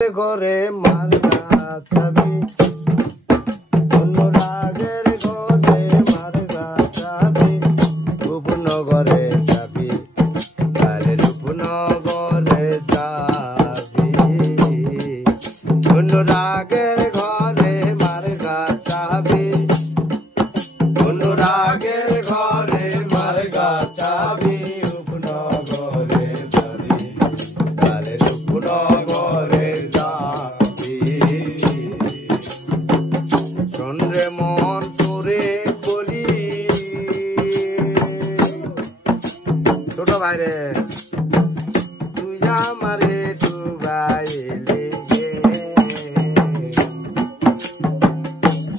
ঘরে মার গাছাবি অনুরাগের ঘরে মার গাছাবি রূপনগরে যাবি তাহলে রূপনগরে যাবি অনুরাগের ঘরে মার গাছাবি অনুরাগের ঘরে মার গাছাবি রূপনগরে যাবি তাহলে রূপনগরে চন্দ্রে মন তোরে বলি ছোট ভাইরে তুই আমারে ডুবাইলে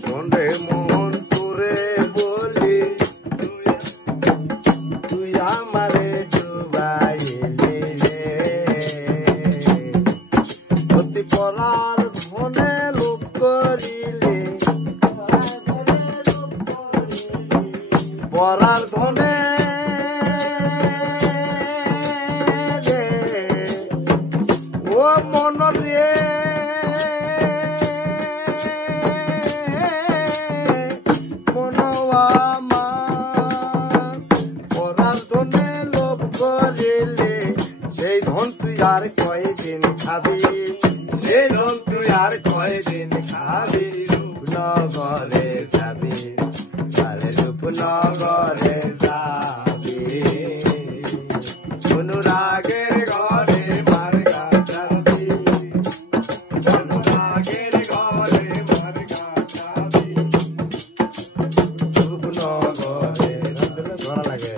চন্দ্রে মন তোরে বলি তুই আমারে ডুবাইলে অতি পরার ধনে লোক করিলে পরার ধনে ও মন রে মনওয়া মা পরার ধনে লোভ করিলে সেই ধন তুই আর কয়দিন খাবি সেই ধন তুই আর কয়দিন খাবি রূপনগরে যাবি তাহলে রূপনগরে যাবি অনুরাগের ঘরে মার গাছাবি অনুরাগের ঘরে মার গাছাবি রূপনগরে ভালো লাগে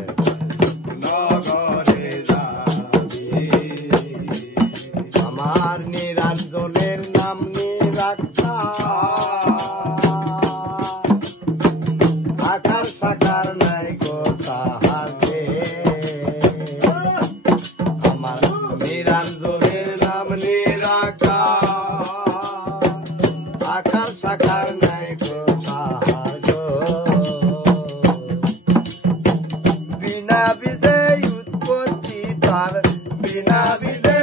নগরে যাবি আমার নিরঞ্জনের নাম নিরাক্ষা আকার সাকার নাই গো তাহাতে আমার নিরঞ্জনের নাম নিরাক্ষা আকার সাকার নাই গো তাহার গো বিনা বিজে উৎপত্তি তার বিনা বিজে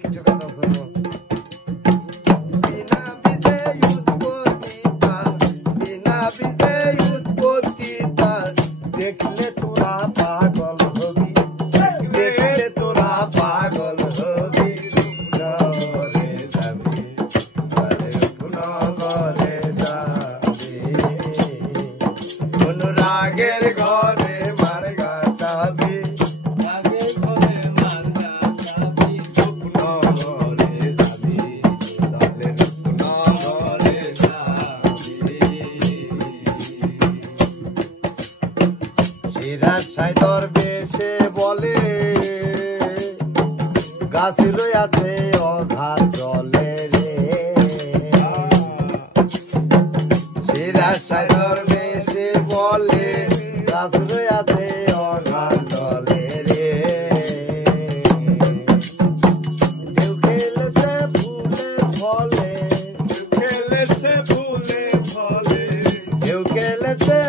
কিছু কথা শোনো বিনা বিজে উৎপত্তি তার দেখলে তোরা পাগল হবি দেখলে তোরা পাগল হবি রূপনগরে যাবি রূপনগরে যাবি অনুরাগের ঘরে মার গাছাবি রূপনগরে যাবি তাহলে রূপনগরে যাবি সিরাজ সাইদর বেশে বলে গাছ রয়াছে অঘাত জলে রে সিরাজ সাইদর বেশে বলে গাছ রয়াছে অঘাত জলে রে কেউ খেলেছে ফুলে ফলে খেলেছে ফুলে ফলে কেউ খেলেছে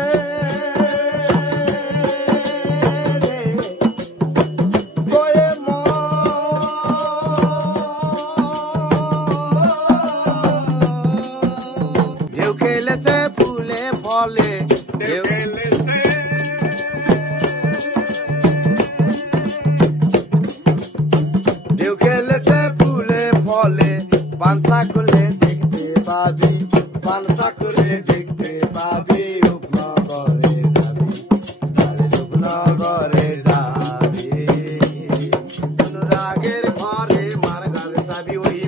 ঢেউ খেলেছে ফুলে ফলে ঢেউ খেলেছে ফুলে ফলে পানসা করলে দেখতে পাবি পানসা করে দেখতে পাবি রূপনগরে যাবি তাহলে রূপনগরে যাবি অনুরাগের ঘরে মার গাছাবি ওই